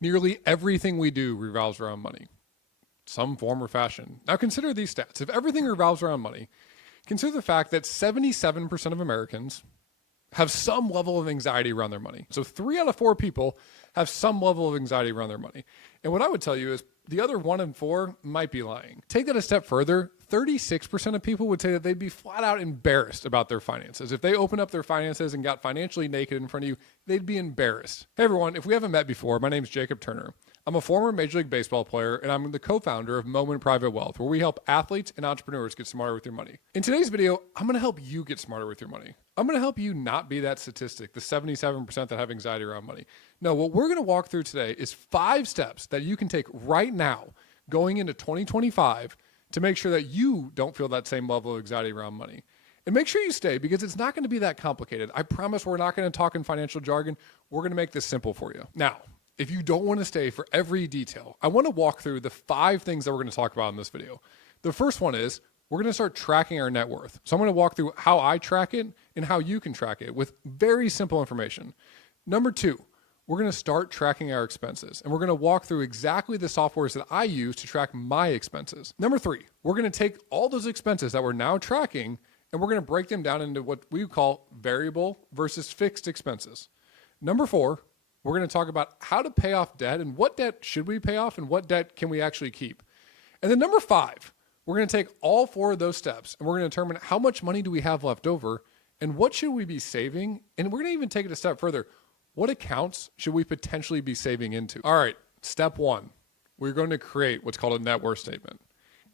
Nearly everything we do revolves around money, some form or fashion. Now consider these stats. If everything revolves around money, consider the fact that 77% of Americans have some level of anxiety around their money. So 3 out of 4 people have some level of anxiety around their money. And what I would tell you is the other 1 in 4 might be lying. Take that a step further. 36% of people would say that they'd be flat out embarrassed about their finances. If they opened up their finances and got financially naked in front of you, they'd be embarrassed. Hey everyone, if we haven't met before, my name is Jacob Turner. I'm a former Major League Baseball player, and I'm the co-founder of Moment Private Wealth, where we help athletes and entrepreneurs get smarter with their money. In today's video, I'm going to help you get smarter with your money. I'm going to help you not be that statistic, the 77% that have anxiety around money. No, what we're going to walk through today is 5 steps that you can take right now going into 2025 to make sure that you don't feel that same level of anxiety around money. And make sure you stay because it's not going to be that complicated. I promise we're not going to talk in financial jargon. We're going to make this simple for you. Now, if you don't want to stay for every detail, I want to walk through the 5 things that we're going to talk about in this video. The first one is we're going to start tracking our net worth. So I'm going to walk through how I track it and how you can track it with very simple information. Number 2, we're going to start tracking our expenses, and we're going to walk through exactly the softwares that I use to track my expenses. Number 3, we're going to take all those expenses that we're now tracking, and we're going to break them down into what we call variable versus fixed expenses. Number 4, we're going to talk about how to pay off debt and what debt should we pay off and what debt can we actually keep. And then number 5, we're going to take all 4 of those steps and we're going to determine how much money do we have left over and what should we be saving. And we're going to even take it a step further. What accounts should we potentially be saving into? All right, step 1, we're going to create what's called a net worth statement.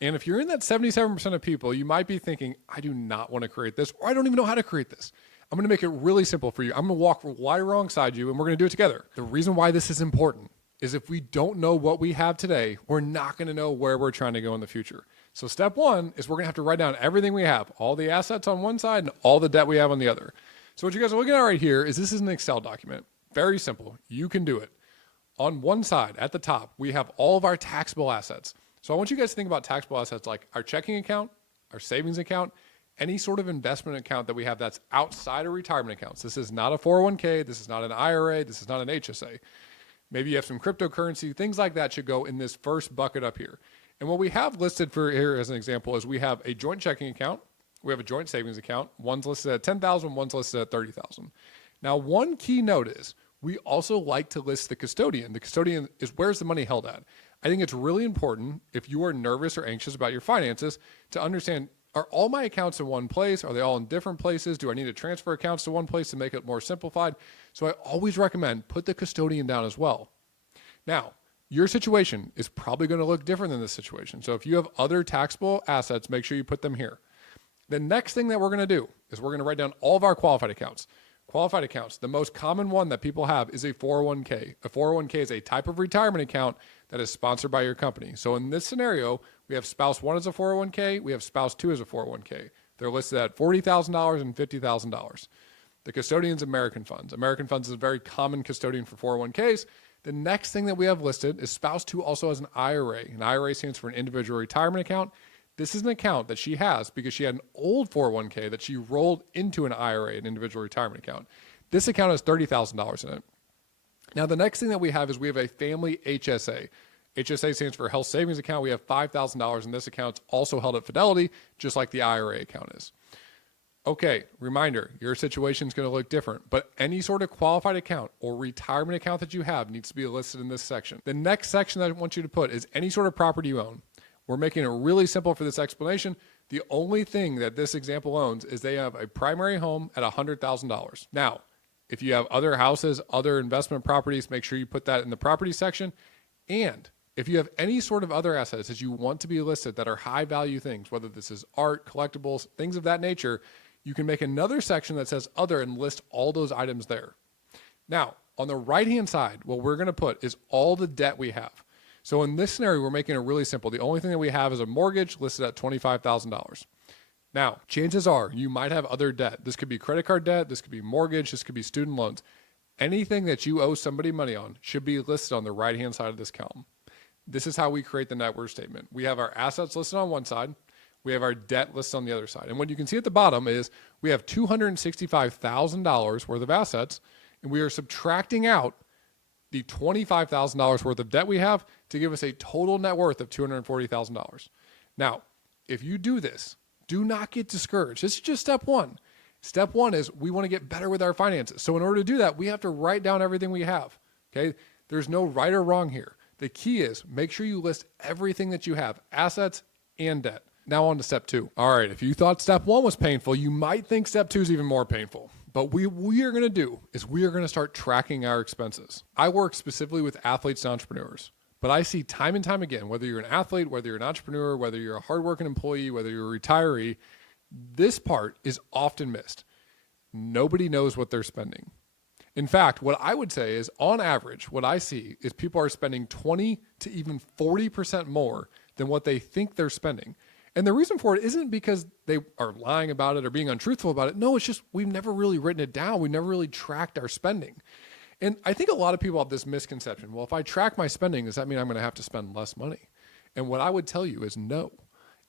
And if you're in that 77% of people, you might be thinking, I do not want to create this, or I don't even know how to create this. I'm going to make it really simple for you. I'm going to walk right alongside you and we're going to do it together. The reason why this is important is if we don't know what we have today, we're not going to know where we're trying to go in the future. So step 1 is we're going to have to write down everything we have, all the assets on one side and all the debt we have on the other. So what you guys are looking at right here is this is an Excel document. Very simple. You can do it. On one side at the top, we have all of our taxable assets. So I want you guys to think about taxable assets like our checking account, our savings account, any sort of investment account that we have that's outside of retirement accounts. This is not a 401k. This is not an IRA. This is not an HSA. Maybe you have some cryptocurrency. Things like that should go in this first bucket up here. And what we have listed for here as an example is we have a joint checking account. We have a joint savings account. One's listed at 10,000, one's listed at 30,000. Now, one key note is we also like to list the custodian. The custodian is where's the money held at. I think it's really important if you are nervous or anxious about your finances to understand, are all my accounts in one place? Are they all in different places? Do I need to transfer accounts to one place to make it more simplified? So I always recommend put the custodian down as well. Now, your situation is probably going to look different than this situation. So if you have other taxable assets, make sure you put them here. The next thing that we're going to do is we're going to write down all of our qualified accounts. Qualified accounts, the most common one that people have is a 401k. A 401k is a type of retirement account that is sponsored by your company. So in this scenario, we have spouse 1 as a 401k, we have spouse 2 as a 401k. They're listed at $40,000 and $50,000. The custodian's American Funds. American Funds is a very common custodian for 401ks. The next thing that we have listed is spouse 2 also has an IRA. An IRA stands for an individual retirement account. This is an account that she has because she had an old 401k that she rolled into an IRA, an individual retirement account. This account has $30,000 in it. Now, the next thing that we have is we have a family HSA. HSA stands for Health Savings Account. We have $5,000 in this account. It's also held at Fidelity, just like the IRA account is. Okay, reminder, your situation is going to look different, but any sort of qualified account or retirement account that you have needs to be listed in this section. The next section that I want you to put is any sort of property you own. We're making it really simple for this explanation. The only thing that this example owns is they have a primary home at $100,000. Now, if you have other houses, other investment properties, make sure you put that in the property section. And if you have any sort of other assets that you want to be listed that are high value things, whether this is art, collectibles, things of that nature, you can make another section that says other and list all those items there. Now, on the right-hand side, what we're going to put is all the debt we have. So in this scenario, we're making it really simple. The only thing that we have is a mortgage listed at $25,000. Now, chances are you might have other debt. This could be credit card debt. This could be mortgage. This could be student loans. Anything that you owe somebody money on should be listed on the right-hand side of this column. This is how we create the net worth statement. We have our assets listed on one side. We have our debt listed on the other side. And what you can see at the bottom is we have $265,000 worth of assets, and we are subtracting out the $25,000 worth of debt we have to give us a total net worth of $240,000. Now, if you do this, do not get discouraged. This is just step one. Step one is we want to get better with our finances. So in order to do that, we have to write down everything we have. Okay? There's no right or wrong here. The key is make sure you list everything that you have, assets and debt. Now on to step two. All right, if you thought step one was painful, you might think step two is even more painful. But what we are going to do is we are going to start tracking our expenses. I work specifically with athletes and entrepreneurs, but I see time and time again, whether you're an athlete, whether you're an entrepreneur, whether you're a hardworking employee, whether you're a retiree, this part is often missed. Nobody knows what they're spending. In fact, what I would say is on average, what I see is people are spending 20 to even 40% more than what they think they're spending. And the reason for it isn't because they are lying about it or being untruthful about it. No, it's just we've never really written it down. We've never really tracked our spending. And I think a lot of people have this misconception. Well, if I track my spending, does that mean I'm going to have to spend less money? And what I would tell you is no.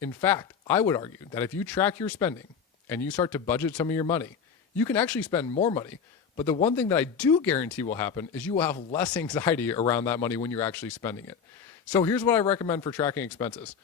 In fact, I would argue that if you track your spending and you start to budget some of your money, you can actually spend more money. But the one thing that I do guarantee will happen is you will have less anxiety around that money when you're actually spending it. So here's what I recommend for tracking expenses.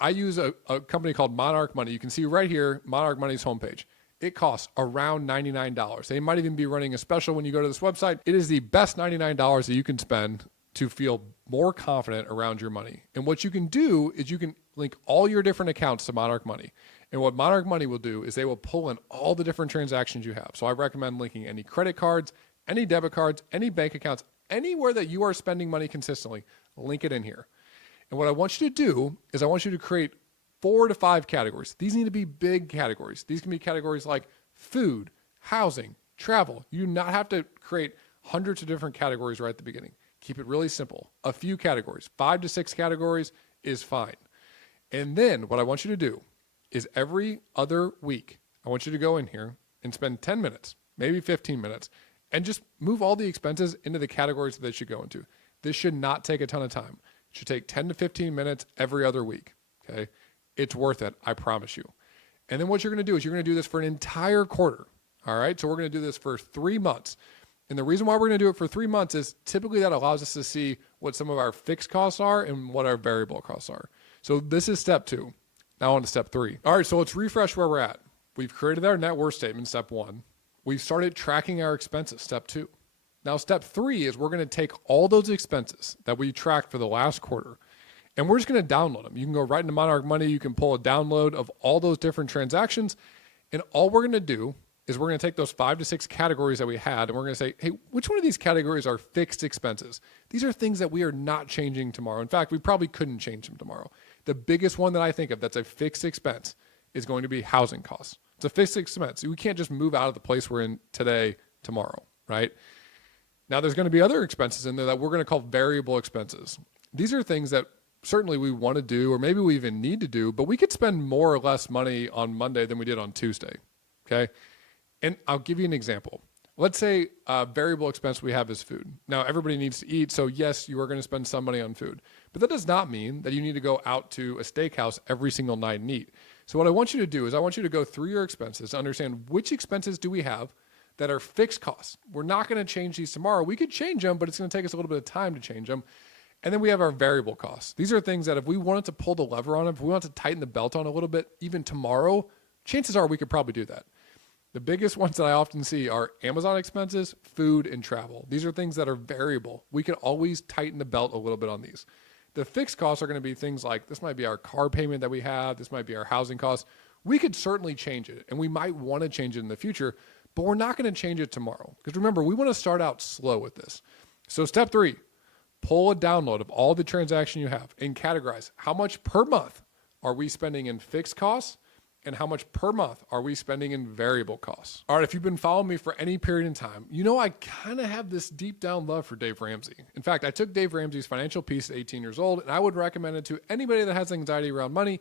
I use a company called Monarch Money. You can see right here, Monarch Money's homepage. It costs around $99. They might even be running a special when you go to this website. It is the best $99 that you can spend to feel more confident around your money. And what you can do is you can link all your different accounts to Monarch Money. And what Monarch Money will do is they will pull in all the different transactions you have. So I recommend linking any credit cards, any debit cards, any bank accounts, anywhere that you are spending money consistently, link it in here. And what I want you to do is I want you to create 4 to 5 categories. These need to be big categories. These can be categories like food, housing, travel. You do not have to create hundreds of different categories right at the beginning. Keep it really simple. A few categories, 5 to 6 categories is fine. And then what I want you to do is every other week, I want you to go in here and spend 10 minutes, maybe 15 minutes, and just move all the expenses into the categories that they should go into. This should not take a ton of time. It should take 10 to 15 minutes every other week, okay? It's worth it, I promise you. And then what you're going to do is you're going to do this for an entire quarter, all right? So we're going to do this for 3 months. And the reason why we're going to do it for 3 months is typically that allows us to see what some of our fixed costs are and what our variable costs are. So this is step 2. Now on to step 3. All right, so let's refresh where we're at. We've created our net worth statement, step 1. We've started tracking our expenses, step 2. Now, step 3 is we're going to take all those expenses that we tracked for the last quarter, and we're just going to download them. You can go right into Monarch Money. You can pull a download of all those different transactions, and all we're going to do is we're going to take those 5 to 6 categories that we had, and we're going to say, hey, which one of these categories are fixed expenses? These are things that we are not changing tomorrow. In fact, we probably couldn't change them tomorrow. The biggest one that I think of that's a fixed expense is going to be housing costs. It's a fixed expense. We can't just move out of the place we're in today, tomorrow, right? Now, there's going to be other expenses in there that we're going to call variable expenses. These are things that certainly we want to do, or maybe we even need to do, but we could spend more or less money on Monday than we did on Tuesday, okay? And I'll give you an example. Let's say a variable expense we have is food. Now, everybody needs to eat, so yes, you are going to spend some money on food. But that does not mean that you need to go out to a steakhouse every single night and eat. So what I want you to do is I want you to go through your expenses to understand which expenses do we have that are fixed costs. We're not going to change these tomorrow. We could change them, but it's going to take us a little bit of time to change them. And then we have our variable costs. These are things that if we wanted to pull the lever on them, if we wanted to tighten the belt on a little bit, even tomorrow, chances are we could probably do that. The biggest ones that I often see are Amazon expenses, food, and travel. These are things that are variable. We can always tighten the belt a little bit on these. The fixed costs are going to be things like, this might be our car payment that we have, this might be our housing costs. We could certainly change it, and we might want to change it in the future, but we're not going to change it tomorrow. Because remember, we want to start out slow with this. So step 3, pull a download of all the transaction you have and categorize how much per month are we spending in fixed costs and how much per month are we spending in variable costs. All right, if you've been following me for any period in time, you know I kind of have this deep down love for Dave Ramsey. In fact, I took Dave Ramsey's Financial Peace at 18 years old, and I would recommend it to anybody that has anxiety around money.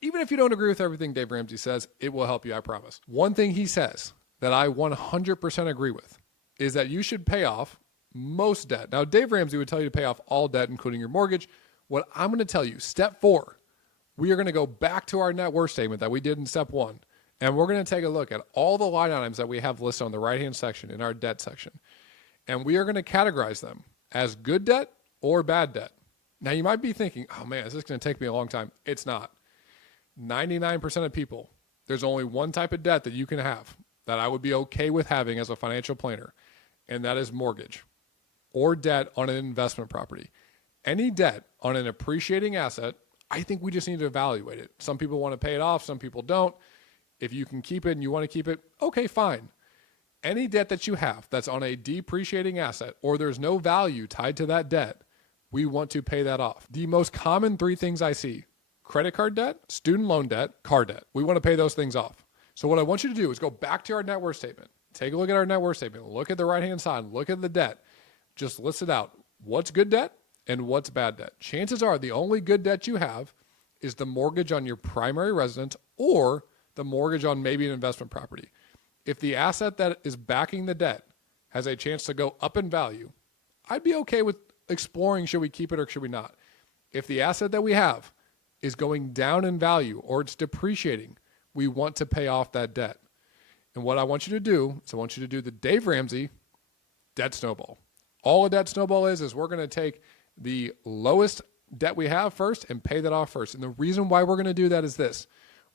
Even if you don't agree with everything Dave Ramsey says, it will help you, I promise. One thing he says that I 100% agree with is that you should pay off most debt. Now, Dave Ramsey would tell you to pay off all debt, including your mortgage. What I'm going to tell you, step 4, we are going to go back to our net worth statement that we did in step 1, and we're going to take a look at all the line items that we have listed on the right-hand section in our debt section. And we are going to categorize them as good debt or bad debt. Now you might be thinking, oh man, is this going to take me a long time? It's not. 99% of people, there's only one type of debt that you can have that I would be okay with having as a financial planner, and that is mortgage or debt on an investment property. Any debt on an appreciating asset, I think we just need to evaluate it. Some people want to pay it off, some people don't. If you can keep it and you want to keep it, okay, fine. Any debt that you have that's on a depreciating asset or there's no value tied to that debt, we want to pay that off. The most common three things I see: credit card debt, student loan debt, car debt. We want to pay those things off. So what I want you to do is go back to our net worth statement. Take a look at our net worth statement. Look at the right-hand side. Look at the debt. Just list it out. What's good debt and what's bad debt? Chances are the only good debt you have is the mortgage on your primary residence or the mortgage on maybe an investment property. If the asset that is backing the debt has a chance to go up in value, I'd be okay with exploring, should we keep it or should we not? If the asset that we have is going down in value or it's depreciating, we want to pay off that debt. And what I want you to do is I want you to do the Dave Ramsey debt snowball. All a debt snowball is we're going to take the lowest debt we have first and pay that off first. And the reason why we're going to do that is this: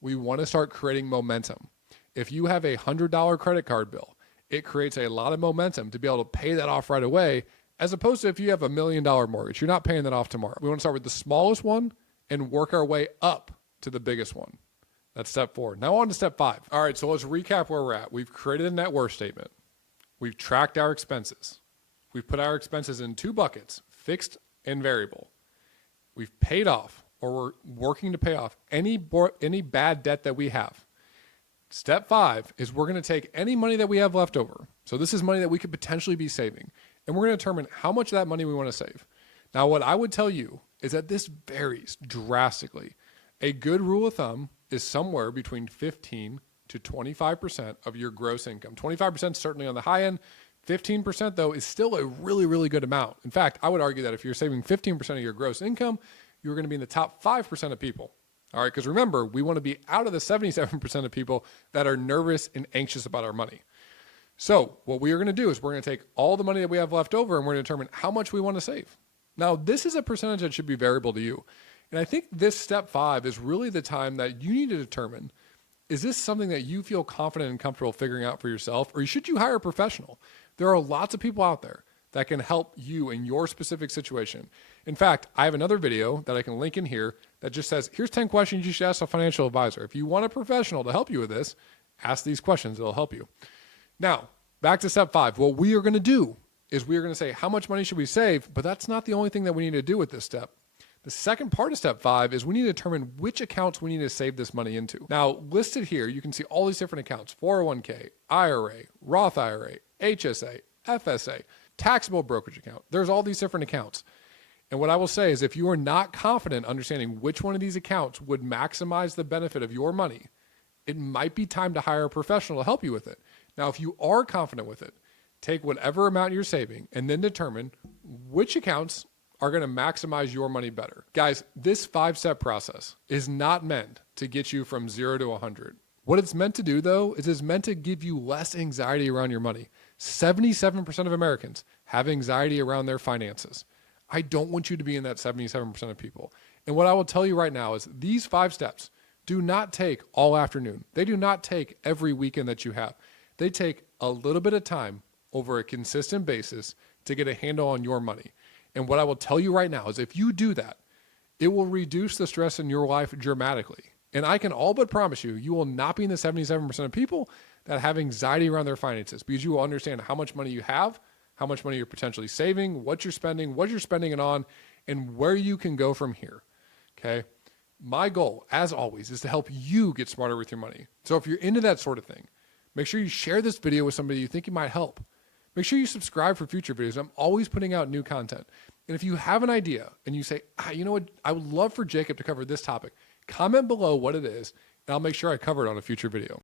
we want to start creating momentum. If you have a $100 credit card bill, it creates a lot of momentum to be able to pay that off right away, as opposed to if you have $1 million mortgage, you're not paying that off tomorrow. We want to start with the smallest one and work our way up to the biggest one. That's step 4. Now on to step 5. All right, so let's recap where we're at. We've created a net worth statement. We've tracked our expenses. We've put our expenses in 2 buckets, fixed and variable. We've paid off, or we're working to pay off any bad debt that we have. Step 5 is we're going to take any money that we have left over. So this is money that we could potentially be saving, and we're going to determine how much of that money we want to save. Now, what I would tell you is that this varies drastically. A good rule of thumb is somewhere between 15 to 25% of your gross income. 25% certainly on the high end. 15% though is still a really, really good amount. In fact, I would argue that if you're saving 15% of your gross income, you're going to be in the top 5% of people. All right, because remember, we want to be out of the 77% of people that are nervous and anxious about our money. So what we are going to do is we're going to take all the money that we have left over and we're going to determine how much we want to save. Now, this is a percentage that should be variable to you. And I think this step 5 is really the time that you need to determine, is this something that you feel confident and comfortable figuring out for yourself, or should you hire a professional? There are lots of people out there that can help you in your specific situation. In fact, I have another video that I can link in here that just says, here's 10 questions you should ask a financial advisor. If you want a professional to help you with this, ask these questions. It'll help you. Now, back to step 5. What we are going to do is we are going to say, how much money should we save? But that's not the only thing that we need to do with this step. The second part of step 5 is we need to determine which accounts we need to save this money into. Now, listed here, you can see all these different accounts: 401k, IRA, Roth IRA, HSA, FSA, taxable brokerage account. There's all these different accounts. And what I will say is if you are not confident understanding which one of these accounts would maximize the benefit of your money, it might be time to hire a professional to help you with it. Now, if you are confident with it, take whatever amount you're saving and then determine which accounts are going to maximize your money better. Guys, this 5-step process is not meant to get you from 0 to 100. What it's meant to do, though, is it's meant to give you less anxiety around your money. 77% of Americans have anxiety around their finances. I don't want you to be in that 77% of people. And what I will tell you right now is these 5 steps do not take all afternoon. They do not take every weekend that you have. They take a little bit of time over a consistent basis to get a handle on your money. And what I will tell you right now is if you do that, it will reduce the stress in your life dramatically. And I can all but promise you, you will not be in the 77% of people that have anxiety around their finances, because you will understand how much money you have, how much money you're potentially saving, what you're spending it on, and where you can go from here. Okay. My goal, as always, is to help you get smarter with your money. So if you're into that sort of thing, make sure you share this video with somebody you think it might help. Make sure you subscribe for future videos. I'm always putting out new content. And if you have an idea and you say, you know what, I would love for Jacob to cover this topic, comment below what it is, and I'll make sure I cover it on a future video.